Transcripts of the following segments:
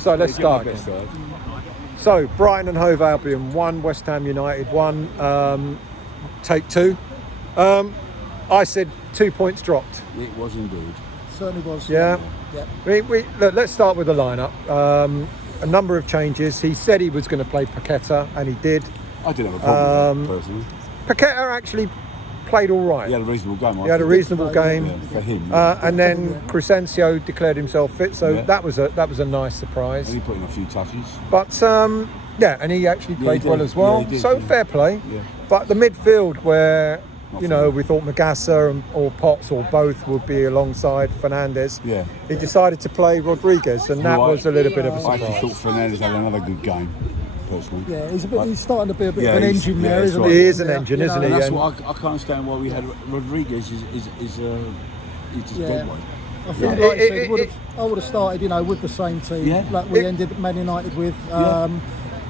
So let's start again. So Brighton and Hove Albion 1, West Ham United 1. Take 2. I said 2 points dropped. It was indeed. Certainly was. Yeah. Yeah. Look, let's start with the lineup. A number of changes. He said he was going to play Paqueta, and he did. I didn't have a problem with that, personally. Paqueta actually played all right. He had a reasonable game. He had a reasonable game. Yeah, for him. And then Crescencio declared himself fit, so Yeah. that was a nice surprise. And he put in a few touches. But and he actually played well as well. Yeah, he did, so yeah. fair play. Yeah. But the midfield, where Not we for thought Magassa or Potts or both would be alongside Fernandes. Yeah. He decided to play Rodriguez, and that was a little bit of a I surprise. actually thought Fernandes had another good game, personally. Yeah, he's starting to be a bit Yeah, of an he's- engine yeah, there, that's isn't right. he? He is an engine, isn't he? And that's And- what I can't understand why we had Rodriguez he's just dead weight. I think, Yeah. like I said, I would have started, with the same team, Yeah. like we ended Man United with.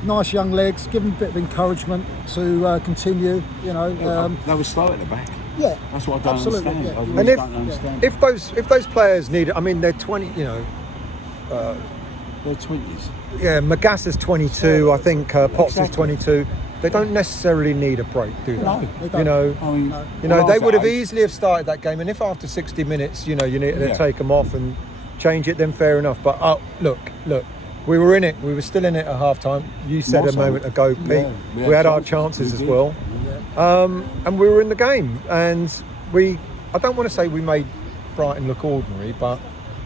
Nice young legs, give them a bit of encouragement to continue. They were slow at the back. Yeah, That's what I don't absolutely. understand. Yeah. I really And don't understand. if those players need, I mean, they're 20. They're 20s. Yeah, Magassa's 22. I think Potts is Exactly. 22. They don't necessarily need a break, do they? No, they don't. You know, I mean, they would have easily have started that game. And if after 60 minutes, you need to Yeah. take them off and change it, then fair enough. But look, we were in it. We were still in it at half time. You said More a so. moment ago, Pete. Yeah, we had our chances as did. well. And we were in the game. And I don't want to say we made Brighton look ordinary, but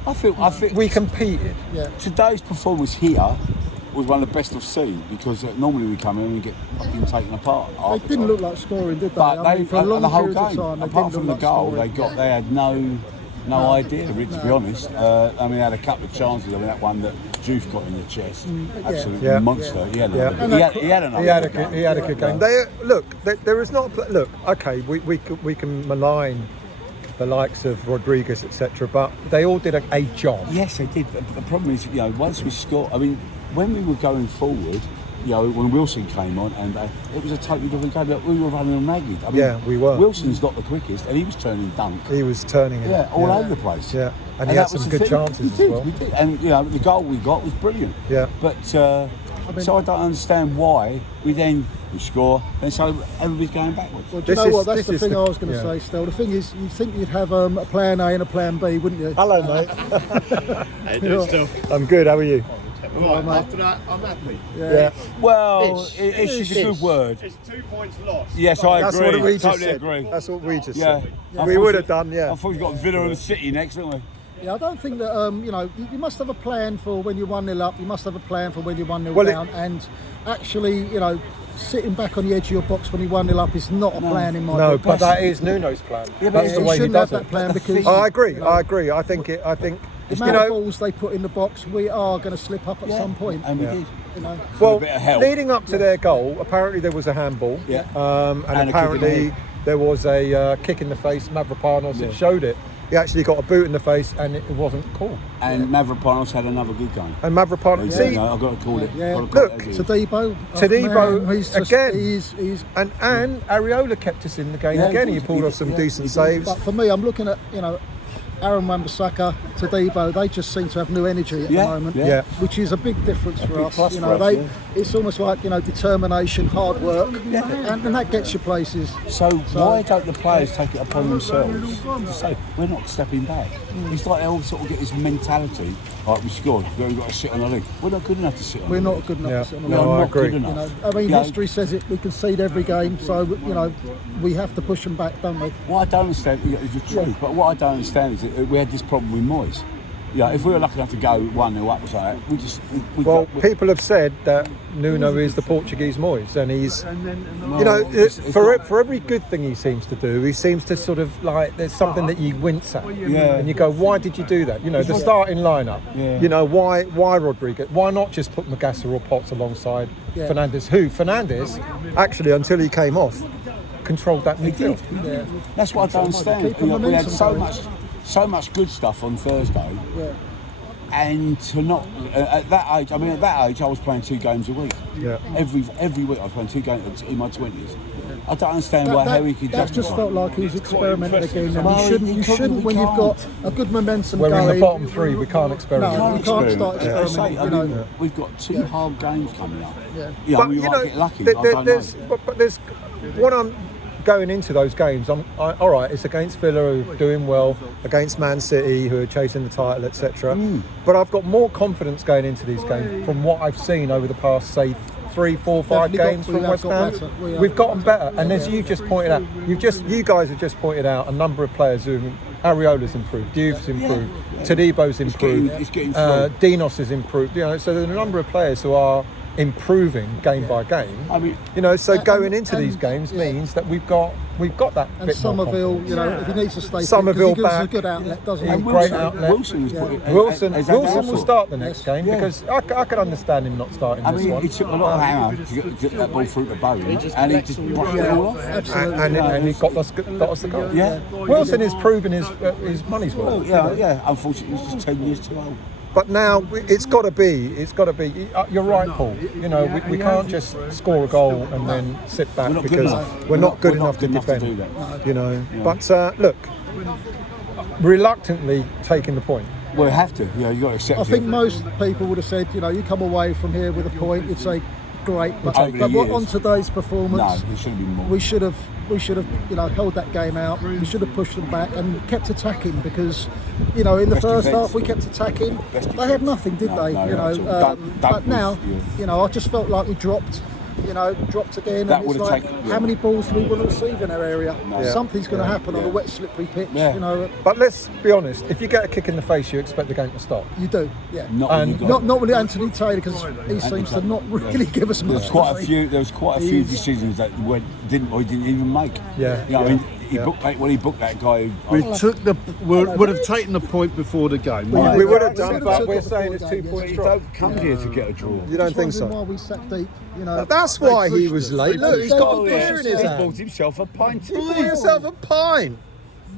I think we competed. Yeah. today's performance here was one of the best I've seen, because normally we come in and we get fucking taken apart. They didn't look like scoring, did they? But I mean, for a long the whole period of game, time, they apart didn't from the look like goal, scoring. they had no idea, really, to be honest. They had a couple of chances. I mean, that one that Juve got in the chest, absolutely Yeah. monster. He had Yeah. another. He had another. He had a good game. There is not. Look, okay, we can malign the likes of Rodriguez, etc., but they all did a job. Yes, they did. But the problem is, once we scored, I mean, when we were going forward, when Wilson came on, and it was a totally different game. We were running on ragged. I mean, Yeah, we were. Wilson's not the quickest, and he was turning dunk. He was turning it. All over the place. Yeah, and he had that was some the good thing. chances We as did, well. we did. And the goal we got was brilliant. Yeah. But so I don't understand why we score, and so everybody's going backwards. Well, do you This know is- what? That's this the is thing the- I was going to yeah. say, Still. The thing is, you'd think you'd have a plan A and a plan B, wouldn't you? Hello, mate. How you doing, still? I'm good. How are you? Right, after that, I'm happy. Yeah. Well, it's just a good word. It's 2 points lost. Yes, I That's agree. what we just totally said. agree. That's what we just Yeah. said. I We thought would we- have done. Yeah. I thought we got Villa and City next, didn't we? Yeah, I don't think that, you must have a plan for when you're 1-0 up, you must have a plan for when you're 1-0 Well, down, and actually, sitting back on the edge of your box when you're 1-0 up is not a plan in my No, book. but that is Nuno's plan. Yeah, but That's the he way he shouldn't does have it. that plan But the because thing- I agree. I think the amount of balls they put in the box, we are going to slip up at some point. And we Yeah. did. Well, a bit of help. leading up to their goal, apparently there was a handball. Yeah. And And a kick in the apparently head. there was a kick in the face. Mavropanos, it showed it. He actually got a boot in the face, and it wasn't called. And Mavropanos had another good game. And Mavropanos, see, I've got to call it. Yeah. Gotta call Look, it as it is. Tadibo, he's just, again. he's and Areola kept us in the game Yeah, again. he He did. pulled He off did. some Yeah, decent he did. saves. But for me, I'm looking at, Aaron Wan-Bissaka, Tadibo, they just seem to have new energy at the moment, Yeah. which is a big difference for big us. plus for us, yeah. It's almost like, determination, hard work, and that gets you places. So why don't the players take it upon themselves to say, we're not stepping back? It's like they all sort of get this mentality, like we scored, we've got to sit on our leg. We're not good enough to sit on We're our not leg. good enough Yeah. to sit on the No, line. I Not agree. good enough. History says it. We concede every game, so we have to push them back, don't we? What I don't understand is the truth, but what I don't understand is that we had this problem with Moyes. If we were lucky enough to go 1-0 up or something, Well, people have said that Nuno is the Portuguese Moyes, and he's, it's for every good thing he seems to do, he seems to sort of like there's something that you wince at, Yeah. and you go, why did you do that? The starting lineup. Yeah. Why Rodriguez? Why not just put Magassa or Potts alongside Fernandes? Fernandes actually, until he came off, controlled that He midfield. did. Yeah. That's what I don't understand. Keep the We had momentum so much good stuff on Thursday, and to not at that age. I was playing 2 games a week. Yeah. Every week I was playing 2 games in my 20s, I don't understand how he could that just felt like he was experimenting again. And Well, you shouldn't when you've got a good momentum We're going. in the bottom three. We can't experiment. No, you can't start I experimenting. mean, we've got 2 hard games coming up. Yeah. Yeah, we might get lucky. I don't there's, know. but there's what I'm going into those games. All right. It's against Villa, who are doing well, against Man City, who are chasing the title, etc. But I've got more confidence going into these games from what I've seen over the past, say, 3, 4, 5 games from West Ham. We've gotten better, and as you just pointed out, you guys have just pointed out a number of players who. Ariola's improved, Diouf's improved, Tadebo's improved, It's getting slow. Dinos has improved. So there's a number of players who are improving game by game. I mean, So going into these games means that we've got that And bit more Somerville, confidence. if he needs to stay fit, Somerville 'cause he gives us a back. good outlet, doesn't he? And Wilson, great outlet. Wilson's put it. Wilson has had will that start the next Yes. game Yeah. because I could understand him not starting I this mean, one. he took a lot of hammer to get that ball through the bone, and he just brushed it all off. Absolutely. and he got us the goal. Yeah. Wilson is proving his money's worth. Well, yeah. Unfortunately, he's just 10 years too old. But now it's got to be. You're right, Paul. We can't just score a goal and then sit back We're not good because enough. we're not good We're enough to do defend. that. But look, reluctantly taking the point. Well, you have to. Yeah, you got to accept I think it. most people would have said, you come away from here with a point, you'd say, great. But Over the years. on today's No, performance, there should have been more. we should have, held that game out. We should have pushed them back and kept attacking because, in the Best first defence. half we kept attacking. Best They had nothing, did No, they? no, You know, no, don't but push, now, yeah. I just felt like we dropped. Dropped again. That And it's would have like, taken- how many balls do we want to receive in our area? Yeah. Something's going to happen on a wet, slippery pitch. Yeah. But let's be honest. If you get a kick in the face, you expect the game to stop. You do, yeah. Not when you got- Not with Anthony Taylor because he seems to not really give us much. There's quite a does he? few. There was quite a few decisions that he didn't even make. Yeah, You know, I yeah, mean, he booked that guy. We would have taken the point before the game. We would have done, Should've but took we're it saying before it's the 2 game, points You drop. don't come here to get a draw. You don't think Just so? wondering why we sat deep, That's why he was late. Look, he's got a Oh, beer yeah. in his He's hand. bought himself a pint. Pour yourself a pint.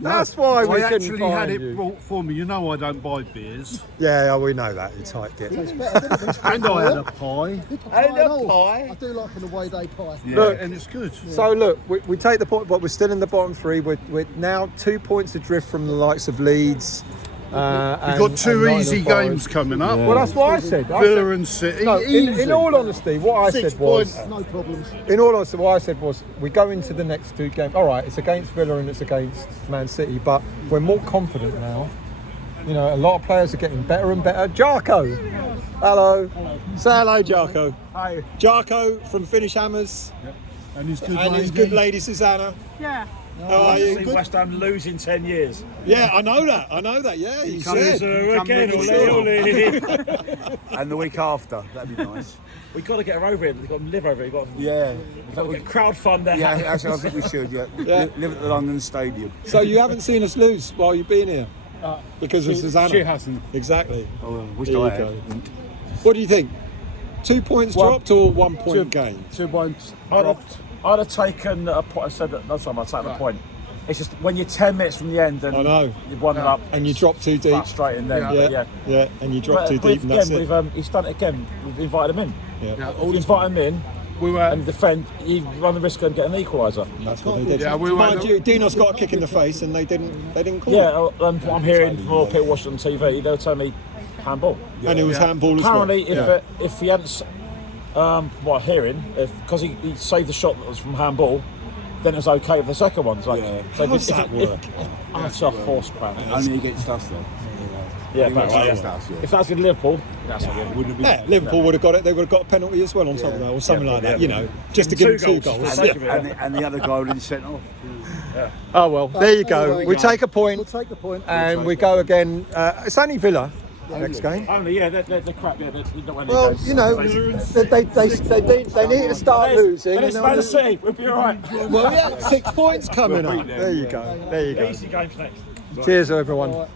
That's why we I couldn't actually find had it you. brought for me. You know I don't buy beers. Yeah, we know that. You tight git. And I had a pie. I do like an away day pie. Yeah, Look, and it's good. So look, we take the point, but we're still in the bottom three. We're now 2 points adrift from the likes of Leeds. We've got two easy games coming up. Well, that's what I said. Villa and City. No, easy. in all honesty, what I 6 said was, points. No problems. in all honesty, what I said was, we go into the next 2 games. All right, it's against Villa and it's against Man City, but we're more confident now. A lot of players are getting better and better. Jarko, hello. Say hello, Jarko. Hi. Jarko from Finnish Hammers And his good and his lady. good lady Susanna. Yeah. How are you? See West Ham lose in 10 years. Yeah, I know that. Yeah, you said. Again, And the week after, that'd be nice. We've got to get her over here. We've got to live over here. We've got to, Yeah. get crowd fund there. Yeah, actually, I think we should. Yeah. Yeah. Live at the London Stadium. So you haven't seen us lose while you've been here? Because of Susanna? She hasn't. Exactly. Oh, well, wish There I you had. go. What do you think? 2 points dropped or 1 point gain? 2 points I'd have taken a point. I said that. No, sorry, I'd taken a point. It's just when you're 10 minutes from the end and I know. you've won it up. And you drop too deep. Frustrating then. Yeah, and you drop But too deep and that's it. he's done it again. We've invited him in. Yeah. We've invited him in. We were. And defend. You run the risk of getting an equaliser. That's what they did. Yeah, we Mind were- you, Dino's got a kick in the face and they didn't call it. Yeah, and what I'm hearing from all people watching on TV, they'll tell me handball. And it was handball as well. Apparently, if he hadn't, hearing, because he saved the shot that was from handball, then it was okay with the second one. Like, Yeah. so How does that work? That's a horse crown. Only against us, though. Yeah, Against but, us, yeah. if that's in Liverpool, that's not good. Wouldn't have been. Yeah, Liverpool would have got it. They would have got a penalty as well on top of that, or something like that. Just to Two give them 2 goals. goals. Yeah. And the other guy would have been sent off. Oh well, there you go. Anyway, We take a We'll point take the point. and we go again. It's only Villa next game. Only, they're crap. Yeah, they're not winning Well, games. they need to start losing. Then it's and Man then- City. We'll be all right. Well, yeah, 6 points coming up. There you go. Easy games next. Cheers, everyone.